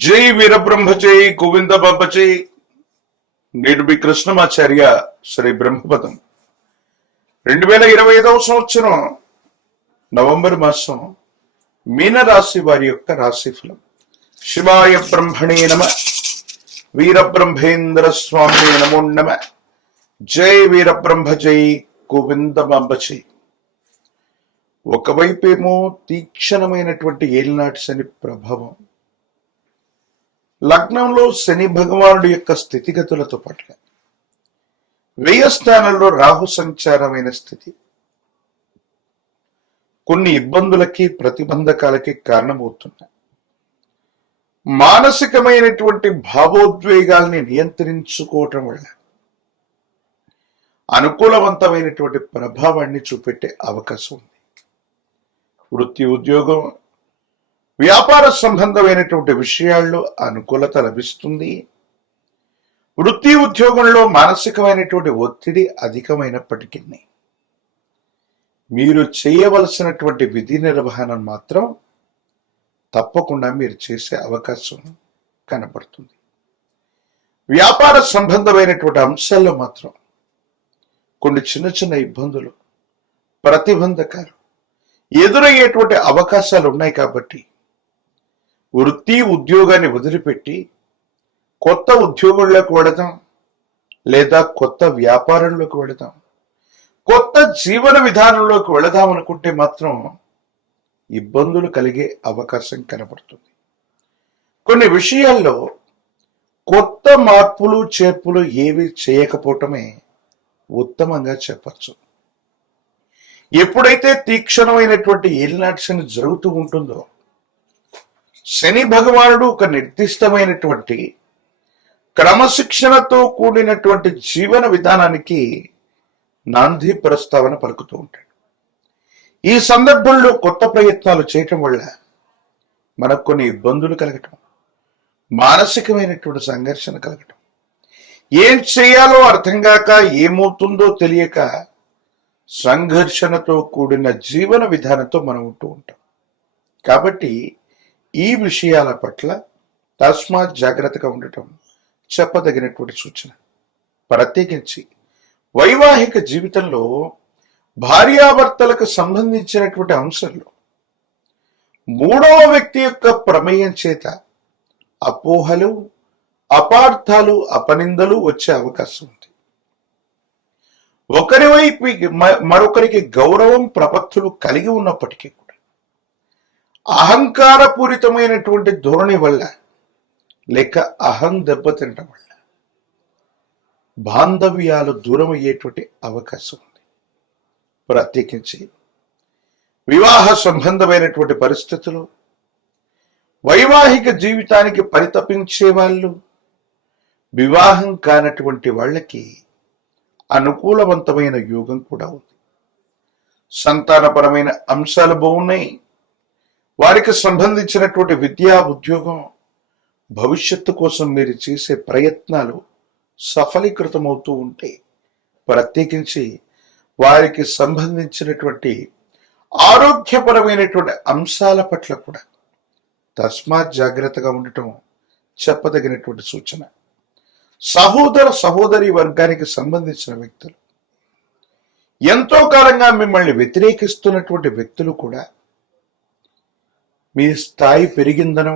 జై వీరబ్రహ్మజై గోవింద బాబజై. నేడు మీ కృష్ణమాచార్య శ్రీ బ్రహ్మపదం 2025 సంవత్సరం నవంబర్ మాసం మీనరాశి వారి యొక్క రాశిఫలం. శివాయ బ్రహ్మణే నమ, వీరబ్రహ్మేంద్ర స్వామి నమో నమ. జై వీరబ్రహ్మజై గోవింద బాబజై. ఒకవైపేమో తీక్షణమైనటువంటి ఏలినాటి శని ప్రభావం, లగ్నంలో శని భగవానుడి యొక్క స్థితిగతులతో పాటుగా వ్యయ స్థానంలో రాహు సంచారమైన స్థితి కొన్ని ఇబ్బందులకి ప్రతిబంధకాలకి కారణమవుతున్నాయి. మానసికమైనటువంటి భావోద్వేగాల్ని నియంత్రించుకోవటం వల్ల అనుకూలవంతమైనటువంటి ప్రభావాన్ని చూపెట్టే అవకాశం ఉంది. వృత్తి, ఉద్యోగం, వ్యాపార సంబంధమైనటువంటి విషయాల్లో అనుకూలత లభిస్తుంది. వృత్తి ఉద్యోగంలో మానసికమైనటువంటి ఒత్తిడి అధికమైనప్పటికీ మీరు చేయవలసినటువంటి విధి నిర్వహణ మాత్రం తప్పకుండా మీరు చేసే అవకాశం కనపడుతుంది. వ్యాపార సంబంధమైనటువంటి అంశాల్లో మాత్రం కొన్ని చిన్న చిన్న ఇబ్బందులు, ప్రతిబంధకాలు ఎదురయ్యేటువంటి అవకాశాలు ఉన్నాయి. కాబట్టి వృత్తి ఉద్యోగాన్ని వదిలిపెట్టి కొత్త ఉద్యోగంలోకి వెళదాం, లేదా కొత్త వ్యాపారంలోకి వెళదాం, కొత్త జీవన విధానంలోకి వెళదాం అనుకుంటే మాత్రం ఇబ్బందులు కలిగే అవకాశం కనబడుతుంది. కొన్ని విషయాల్లో కొత్త మార్పులు చేర్పులు ఏవి చేయకపోవటమే ఉత్తమంగా చెప్పచ్చు. ఎప్పుడైతే తీక్షణమైనటువంటి ఏలినాటి శని జరుగుతూ ఉంటుందో, శని భగవానుడు ఒక నిర్దిష్టమైనటువంటి క్రమశిక్షణతో కూడినటువంటి జీవన విధానానికి నాంది ప్రస్తావన పలుకుతూ ఉంటాడు. ఈ సందర్భంలో కొత్త ప్రయత్నాలు చేయటం వల్ల మనకు కొన్ని ఇబ్బందులు కలగటం, మానసికమైనటువంటి సంఘర్షణ కలగటం, ఏం చేయాలో అర్థం కాక, ఏమవుతుందో తెలియక సంఘర్షణతో కూడిన జీవన విధానంతో మనం ఉంటూ ఉంటాం. కాబట్టి ఈ విషయాల పట్ల తస్మాత్ జాగ్రత్తగా ఉండటం చెప్పదగినటువంటి సూచన. ప్రత్యేకించి వైవాహిక జీవితంలో భార్యాభర్తలకు సంబంధించినటువంటి అంశాల్లో మూడవ వ్యక్తి యొక్క ప్రమేయం చేత అపోహలు, అపార్థాలు, అపనిందలు వచ్చే అవకాశం ఉంది. ఒకరి వైపు మరొకరికి గౌరవం, ప్రపత్తులు కలిగి ఉన్నప్పటికీ కూడా అహంకారపూరితమైనటువంటి ధోరణి వల్ల, లేక అహం దెబ్బతినటం వల్ల బాంధవ్యాలు దూరం అయ్యేటువంటి అవకాశం ఉంది. ప్రత్యేకించి వివాహ సంబంధమైనటువంటి పరిస్థితులు, వైవాహిక జీవితానికి పరితపించే వాళ్ళు, వివాహం కానటువంటి వాళ్ళకి అనుకూలవంతమైన యోగం కూడా ఉంది. సంతానపరమైన అంశాలు బాగున్నాయి. వారికి సంబంధించినటువంటి విద్యా, ఉద్యోగం, భవిష్యత్తు కోసం మీరు చేసే ప్రయత్నాలు సఫలీకృతమవుతూ ఉంటే, ప్రత్యేకించి వారికి సంబంధించినటువంటి ఆరోగ్యపరమైనటువంటి అంశాల పట్ల కూడా తస్మాత్ జాగ్రత్తగా ఉండటం చెప్పదగినటువంటి సూచన. సహోదర సహోదరి వర్గానికి సంబంధించిన వ్యక్తులు, ఎంతో కాలంగా మిమ్మల్ని వ్యతిరేకిస్తున్నటువంటి వ్యక్తులు కూడా మీ స్థాయి పెరిగిందనో,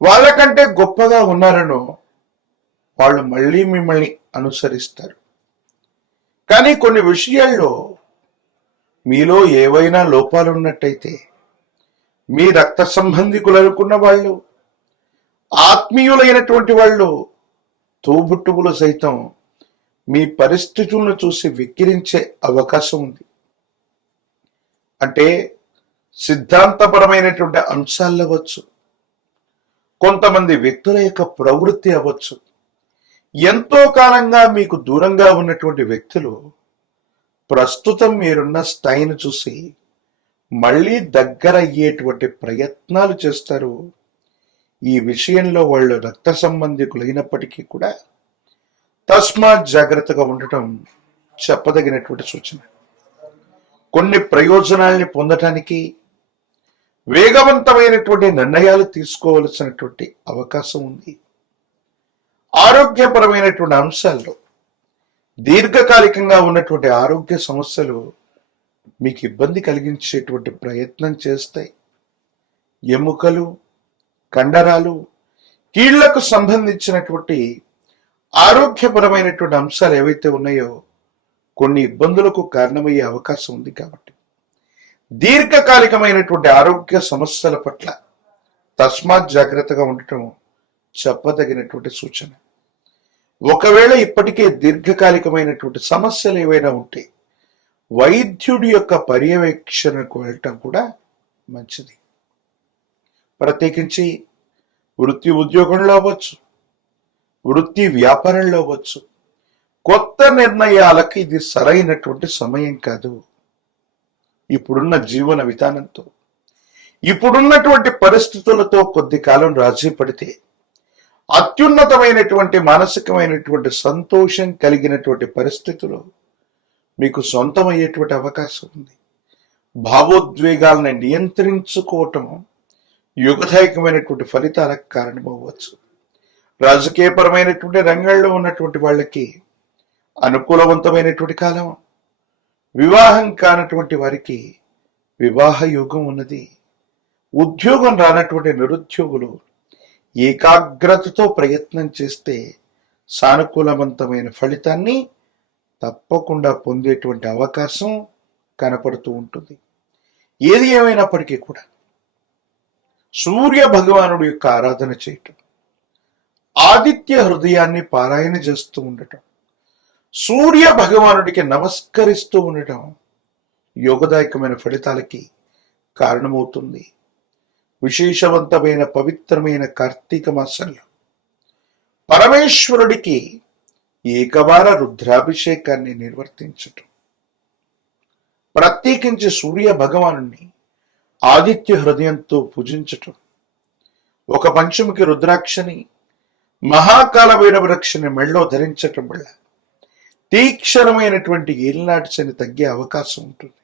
వాళ్ళకంటే గొప్పగా ఉన్నారనో వాళ్ళు మళ్ళీ మిమ్మల్ని అనుసరిస్తారు. కానీ కొన్ని విషయాల్లో మీలో ఏవైనా లోపాలు ఉన్నట్టయితే మీ రక్త సంబంధికులు అనుకున్న వాళ్ళు, ఆత్మీయులైనటువంటి వాళ్ళు, తోబుట్టువులు సైతం మీ పరిస్థితులను చూసి వెక్కిరించే అవకాశం ఉంది. అంటే సిద్ధాంతపరమైనటువంటి అంశాలు అవ్వచ్చు, కొంతమంది వ్యక్తుల యొక్క ప్రవృత్తి అవ్వచ్చు. ఎంతో కాలంగా మీకు దూరంగా ఉన్నటువంటి వ్యక్తులు ప్రస్తుతం మీరున్న స్థాయిని చూసి మళ్ళీ దగ్గర అయ్యేటువంటి ప్రయత్నాలు చేస్తారు. ఈ విషయంలో వాళ్ళు రక్త సంబంధికులైనప్పటికీ కూడా తస్మాత్ జాగ్రత్తగా ఉండటం చెప్పదగినటువంటి సూచన. కొన్ని ప్రయోజనాల్ని పొందటానికి, వేగవంతమైనటువంటి నిర్ణయాలు తీసుకోవలసినటువంటి అవకాశం ఉంది. ఆరోగ్యపరమైనటువంటి అంశాల్లో దీర్ఘకాలికంగా ఉన్నటువంటి ఆరోగ్య సమస్యలు మీకు ఇబ్బంది కలిగించేటువంటి ప్రయత్నం చేస్తాయి. ఎముకలు, కండరాలు, కీళ్లకు సంబంధించినటువంటి ఆరోగ్యపరమైనటువంటి అంశాలు ఏవైతే ఉన్నాయో కొన్ని ఇబ్బందులకు కారణమయ్యే అవకాశం ఉంది. కాబట్టి దీర్ఘకాలికమైనటువంటి ఆరోగ్య సమస్యల పట్ల తస్మాత్ జాగ్రత్తగా ఉండటం చెప్పదగినటువంటి సూచన. ఒకవేళ ఇప్పటికే దీర్ఘకాలికమైనటువంటి సమస్యలు ఏవైనా ఉంటే వైద్యుడి యొక్క పర్యవేక్షణకు వెళ్ళటం కూడా మంచిది. ప్రత్యేకించి వృత్తి ఉద్యోగంలో అవ్వచ్చు, వృత్తి వ్యాపారంలో అవ్వచ్చు, కొత్త నిర్ణయాలకు ఇది సరైనటువంటి సమయం కాదు. ఇప్పుడున్న జీవన విధానంతో, ఇప్పుడున్నటువంటి పరిస్థితులతో కొద్ది కాలం రాజీ పడితే అత్యున్నతమైనటువంటి మానసికమైనటువంటి సంతోషం కలిగినటువంటి పరిస్థితులు మీకు సొంతమయ్యేటువంటి అవకాశం ఉంది. భావోద్వేగాలను నియంత్రించుకోవటం యుగదాయకమైనటువంటి ఫలితాలకు కారణమవ్వచ్చు. రాజకీయపరమైనటువంటి రంగాల్లో ఉన్నటువంటి వాళ్ళకి అనుకూలవంతమైనటువంటి కాలం, వివాహం కానటువంటి వారికి వివాహ యోగం ఉన్నది. ఉద్యోగం రానటువంటి నిరుద్యోగులు ఏకాగ్రతతో ప్రయత్నం చేస్తే సానుకూలవంతమైన ఫలితాన్ని తప్పకుండా పొందేటువంటి అవకాశం కనపడుతూ ఉంటుంది. ఏది ఏమైనప్పటికీ కూడా సూర్య భగవానుడి యొక్క ఆరాధన చేయటం, ఆదిత్య హృదయాన్ని పారాయణ చేస్తూ ఉండటం, సూర్య భగవానుడికి నమస్కరిస్తూ ఉండటం యోగదాయకమైన ఫలితాలకి కారణమవుతుంది. విశేషవంతమైన పవిత్రమైన కార్తీక మాసంలో పరమేశ్వరుడికి ఏకవార రుద్రాభిషేకాన్ని నిర్వర్తించటం, ప్రత్యేకించి సూర్య భగవానుని ఆదిత్య హృదయంతో పూజించటం, ఒక పంచముఖి రుద్రాక్షని, మహాకాల భైరవ రక్షని మెళ్ళో ధరించటం వల్ల తీక్షణమైనటువంటి ఏలినాటి శని తగ్గే అవకాశం ఉంటుంది.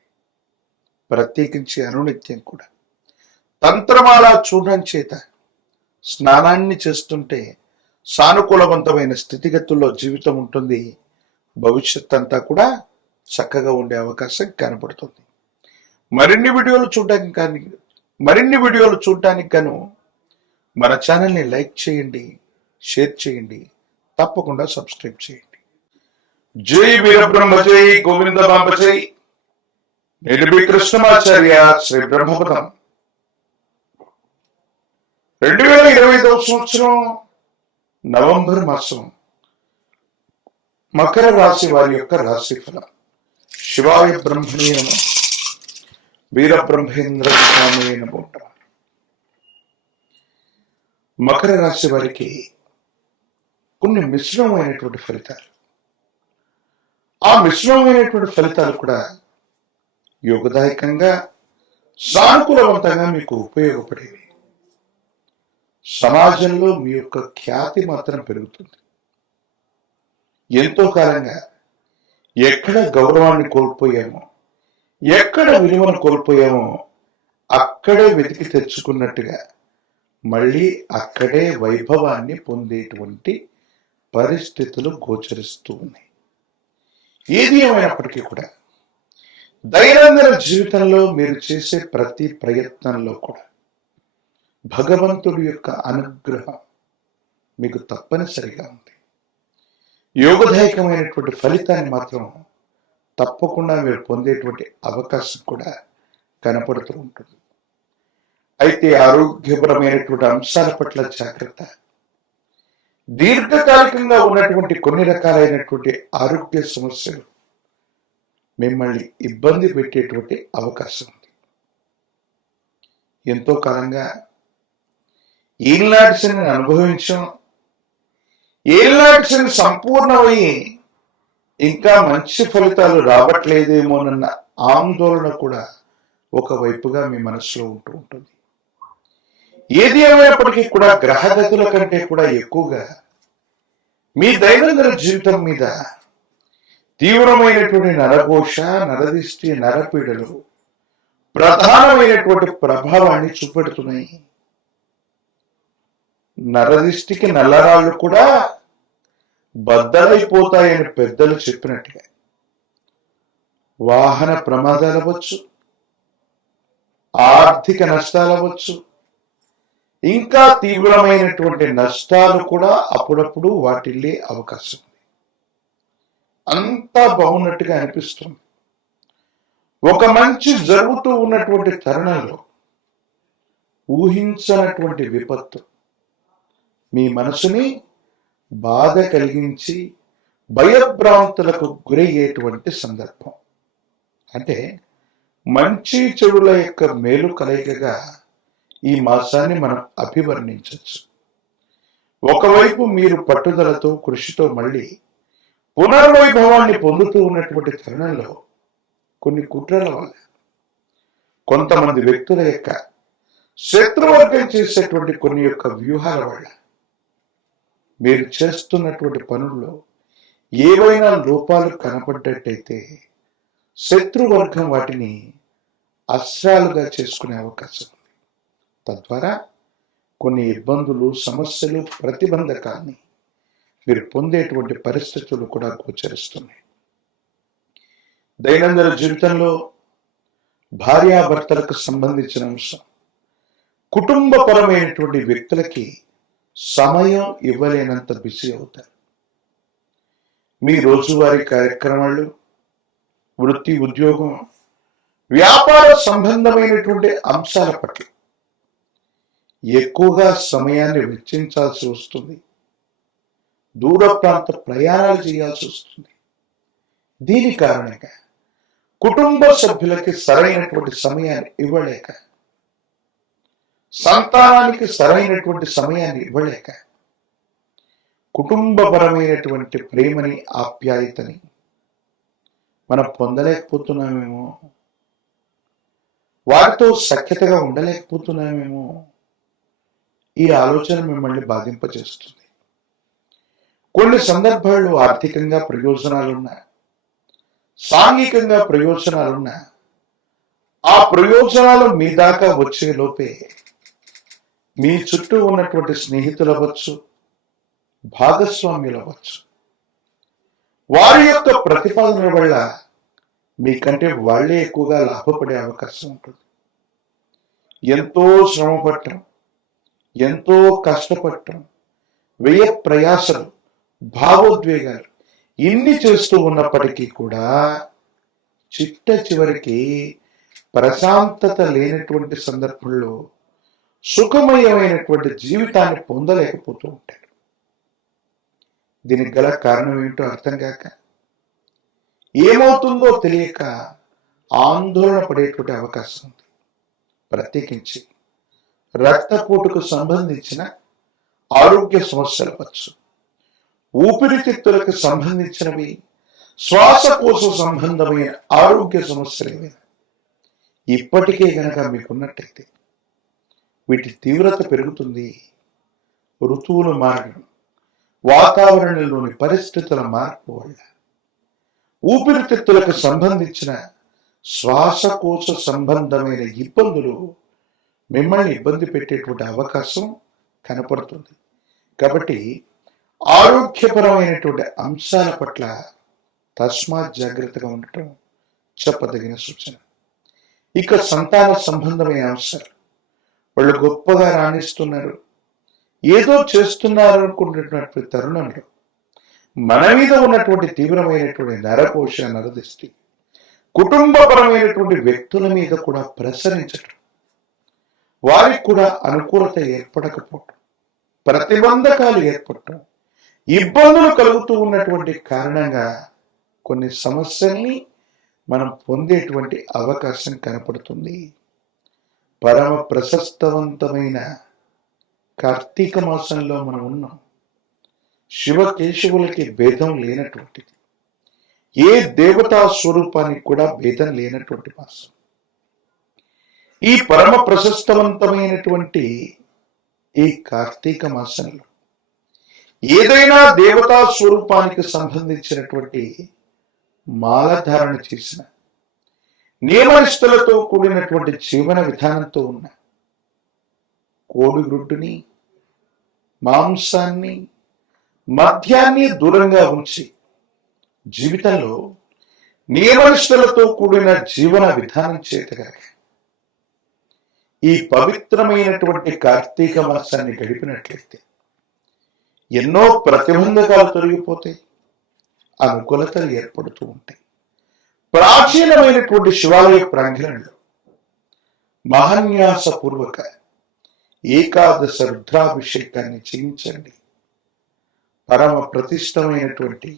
ప్రత్యేకించి అనునిత్యం కూడా తంత్రమాల చూడడం చేత స్నానాన్ని చేస్తుంటే సానుకూలవంతమైన స్థితిగతుల్లో జీవితం ఉంటుంది. భవిష్యత్ అంతా కూడా చక్కగా ఉండే అవకాశం కనపడుతుంది. మరిన్ని వీడియోలు చూడటానికి గాను మన ఛానల్ని లైక్ చేయండి, షేర్ చేయండి, తప్పకుండా సబ్స్క్రైబ్ చేయండి. జై వీరబ్రహ్మ జై గోవింద బాంబ జై. నేను కృష్ణమాచార్య, శ్రీ బ్రహ్మపదం. 2025వ సంవత్సరం నవంబర్ మాసం మకర రాశి వారి యొక్క రాశి ఫలం. శివాయ బ్రహ్మణే నమః, వీరబ్రహ్మేంద్ర స్వామి నమో. మకర రాశి వారికి కొన్ని మిశ్రమమైనటువంటి ఫలితాలు. ఆ మిశ్రమమైనటువంటి ఫలితాలు కూడా యోగదాయకంగా, సానుకూలవంతంగా మీకు ఉపయోగపడేవి. సమాజంలో మీ యొక్క ఖ్యాతి మాత్రం పెరుగుతుంది. ఎంతో కాలంగా ఎక్కడ గౌరవాన్ని కోల్పోయామో, ఎక్కడ విలువను కోల్పోయామో అక్కడే వెతికి తెచ్చుకున్నట్టుగా మళ్ళీ అక్కడే వైభవాన్ని పొందేటువంటి పరిస్థితులు గోచరిస్తూ ఉన్నాయి. ఏది ఏమైనప్పటికీ కూడా దైనందిన జీవితంలో మీరు చేసే ప్రతి ప్రయత్నంలో కూడా భగవంతుడి యొక్క అనుగ్రహం మీకు తప్పనిసరిగా ఉంది. యోగదాయకమైనటువంటి ఫలితాన్ని మాత్రం తప్పకుండా మీరు పొందేటువంటి అవకాశం కూడా కనపడుతూ ఉంటుంది. అయితే ఆరోగ్యపరమైనటువంటి అంశాల పట్ల జాగ్రత్త. దీర్ఘకాలికంగా ఉన్నటువంటి కొన్ని రకాలైనటువంటి ఆరోగ్య సమస్యలు మిమ్మల్ని ఇబ్బంది పెట్టేటువంటి అవకాశం ఉంది. ఎంతో కాలంగా ఏలినాటి శనిని అనుభవించాం. ఏలినాటి శని సంపూర్ణమయ్యి ఇంకా మంచి ఫలితాలు రావట్లేదేమోనన్న ఆందోళన కూడా ఒకవైపుగా మీ మనసులో ఉంటూ ఉంటుంది. ఏది ఏమైనప్పటికీ కూడా గ్రహగతుల కంటే కూడా ఎక్కువగా మీ దైనందిన జీవితం మీద తీవ్రమైనటువంటి నరఘోష, నరదిష్టి, నరపీడలు ప్రధానమైనటువంటి ప్రభావాన్ని చూపెడుతున్నాయి. నరదిష్టికి నల్లరాళ్ళు కూడా బద్దలైపోతాయని పెద్దలు చెప్పినట్టుగా వాహన ప్రమాదాలు అవ్వచ్చు, ఆర్థిక నష్టాలు అవ్వచ్చు, ఇంకా తీవ్రమైనటువంటి నష్టాలు కూడా అప్పుడప్పుడు వాటిల్లే అవకాశం ఉంది. అంతా బాగున్నట్టుగా అనిపిస్తుంది. ఒక మంచి జరుగుతూ ఉన్నటువంటి తరుణంలో ఊహించనటువంటి విపత్తు మీ మనసుని బాధ కలిగించి భయభ్రాంతులకు గురయ్యేటువంటి సందర్భం. అంటే మంచి చెడుల యొక్క మేలు కలయికగా ఈ మాసాన్ని మనం అభివర్ణించవచ్చు. ఒకవైపు మీరు పట్టుదలతో కృషితో మళ్ళీ పునర్వైభవాన్ని పొందుతూ ఉన్నటువంటి తరుణంలో కొన్ని కుట్రల వల్ల, కొంతమంది వ్యక్తుల యొక్క శత్రువర్గం చేసేటువంటి కొన్ని యొక్క వ్యూహాల వల్ల మీరు చేస్తున్నటువంటి పనుల్లో ఏవైనా లోపాలు కనపడ్డట్టయితే శత్రువర్గం వాటిని అస్త్రాలుగా చేసుకునే అవకాశం ఉంది. తద్వారా కొన్ని ఇబ్బందులు, సమస్యలు, ప్రతిబంధకాన్ని మీరు పొందేటువంటి పరిస్థితులు కూడా గోచరిస్తున్నాయి. దైనందిన జీవితంలో భార్యాభర్తలకు సంబంధించిన అంశం, కుటుంబపరమైనటువంటి వ్యక్తులకి సమయం ఇవ్వలేనంత బిజీ అవుతారు. మీ రోజువారీ కార్యక్రమాలు, వృత్తి, ఉద్యోగం, వ్యాపార సంబంధమైనటువంటి అంశాల పట్ల ఎక్కువగా సమయాన్ని వెచ్చించాల్సి వస్తుంది. దూర ప్రాంత ప్రయాణాలు చేయాల్సి వస్తుంది. దీని కారణంగా కుటుంబ సభ్యులకి సరైనటువంటి సమయాన్ని ఇవ్వలేక, సంతానానికి సరైనటువంటి సమయాన్ని ఇవ్వలేక, కుటుంబపరమైనటువంటి ప్రేమని, ఆప్యాయతని మనం పొందలేకపోతున్నామేమో, వారితో సఖ్యతగా ఉండలేకపోతున్నామేమో, ఈ ఆలోచన మిమ్మల్ని బాధింపజేస్తుంది. కొన్ని సందర్భాల్లో ఆర్థికంగా ప్రయోజనాలున్నా, సాంఘికంగా ప్రయోజనాలున్నా, ఆ ప్రయోజనాలు మీ దాకా వచ్చే లోపే మీ చుట్టూ ఉన్నటువంటి స్నేహితులు అవ్వచ్చు, భాగస్వామ్యులు అవ్వచ్చు, వారి యొక్క ప్రతిపాదన వల్ల మీకంటే వాళ్లే ఎక్కువగా లాభపడే అవకాశం ఉంటుంది. ఎంతో శ్రమ పట్టడం, ఎంతో కష్టపడటం, వ్యయ ప్రయాసలు, భావోద్వేగాలు ఇన్ని చేస్తూ ఉన్నప్పటికీ కూడా చిట్ట చివరికి ప్రశాంతత లేనటువంటి సందర్భంలో సుఖమయమైనటువంటి జీవితాన్ని పొందలేకపోతూ ఉంటాడు. దీనికి గల కారణం ఏమిటో అర్థం కాక, ఏమవుతుందో తెలియక ఆందోళన పడేటువంటి అవకాశం ఉంది. ప్రత్యేకించి రక్తపోటుకు సంబంధించిన ఆరోగ్య సమస్యలు అవ్వచ్చు, ఊపిరితిత్తులకు సంబంధించినవి, శ్వాసకోశ సంబంధమైన ఆరోగ్య సమస్యలు ఏమైనా ఇప్పటికే గనక మీకున్నట్టయితే వీటి తీవ్రత పెరుగుతుంది. ఋతువులు మారడం, వాతావరణంలోని పరిస్థితుల మార్పు వల్ల ఊపిరితిత్తులకు సంబంధించిన శ్వాసకోశ సంబంధమైన ఇబ్బందులు మిమ్మల్ని ఇబ్బంది పెట్టేటువంటి అవకాశం కనపడుతుంది. కాబట్టి ఆరోగ్యపరమైనటువంటి అంశాల పట్ల తస్మాత్ జాగ్రత్తగా ఉండటం చెప్పదగిన సూచన. ఇక సంతాన సంబంధమైన అంశాలు, వాళ్ళు గొప్పగా రాణిస్తున్నారు, ఏదో చేస్తున్నారు అనుకున్నటువంటి తరుణంలో మన మీద ఉన్నటువంటి తీవ్రమైనటువంటి నరకోశ, నరదిష్టి కుటుంబపరమైనటువంటి వ్యక్తుల మీద కూడా ప్రసరించటం, వారికి కూడా అనుకూలత ఏర్పడకపోవటం, ప్రతిబంధకాలు ఏర్పడటం, ఇబ్బందులు కలుగుతూ ఉన్నటువంటి కారణంగా కొన్ని సమస్యల్ని మనం పొందేటువంటి అవకాశం కనపడుతుంది. పరమ ప్రశస్తవంతమైన కార్తీక మాసంలో మనం ఉన్నాం. శివకేశవులకి భేదం లేనటువంటిది, ఏ దేవతా స్వరూపానికి కూడా భేదం లేనటువంటి మాసం. ఈ పరమ ప్రశస్తవంతమైనటువంటి ఈ కార్తీక మాసంలో ఏదైనా దేవతా స్వరూపానికి సంబంధించినటువంటి మాలధారణ చేసిన, నియమనిష్టలతో కూడినటువంటి జీవన విధానంతో ఉన్న కోడిగుడ్డుని, మాంసాన్ని, మద్యాన్ని దూరంగా ఉంచి జీవితంలో నియమనిష్టలతో కూడిన జీవన విధానం చేతగా ఈ పవిత్రమైనటువంటి కార్తీక మాసాన్ని గడిపినట్లయితే ఎన్నో ప్రతిబంధకాలు తొలగిపోతాయి, అనుకూలతలు ఏర్పడుతూ ఉంటాయి. ప్రాచీనమైనటువంటి శివాలయ ప్రాంగణంలో మహాన్యాసపూర్వక ఏకాదశ రుద్రాభిషేకాన్ని చేయించండి. పరమ ప్రతిష్టమైనటువంటి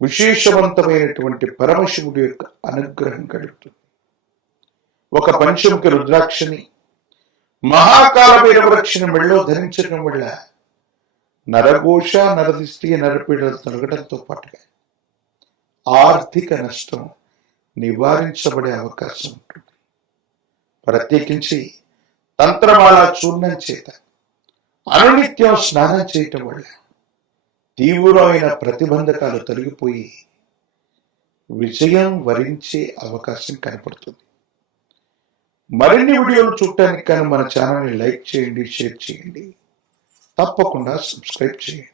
విశేషవంతమైనటువంటి పరమశివుడి యొక్క అనుగ్రహం కలుగుతుంది. ఒక పంచముఖి రుద్రాక్షని, మహాకాల భైరవరక్షని మెళ్ళో ధరించడం వల్ల నరఘోష, నరదిష్టి, నరపీడలు తొలగడంతో పాటుగా ఆర్థిక నష్టం నివారించబడే అవకాశం ఉంటుంది. ప్రత్యేకించి తంత్రమాల చూర్ణం చేత అనునిత్యం స్నానం చేయటం వల్ల తీవ్రమైన ప్రతిబంధకాలు తొలగిపోయి విజయం వరించే అవకాశం కనపడుతుంది. మరిన్ని వీడియోలు చూడటానికి కానీ మన ఛానల్ని లైక్ చేయండి, షేర్ చేయండి, తప్పకుండా సబ్స్క్రైబ్ చేయండి.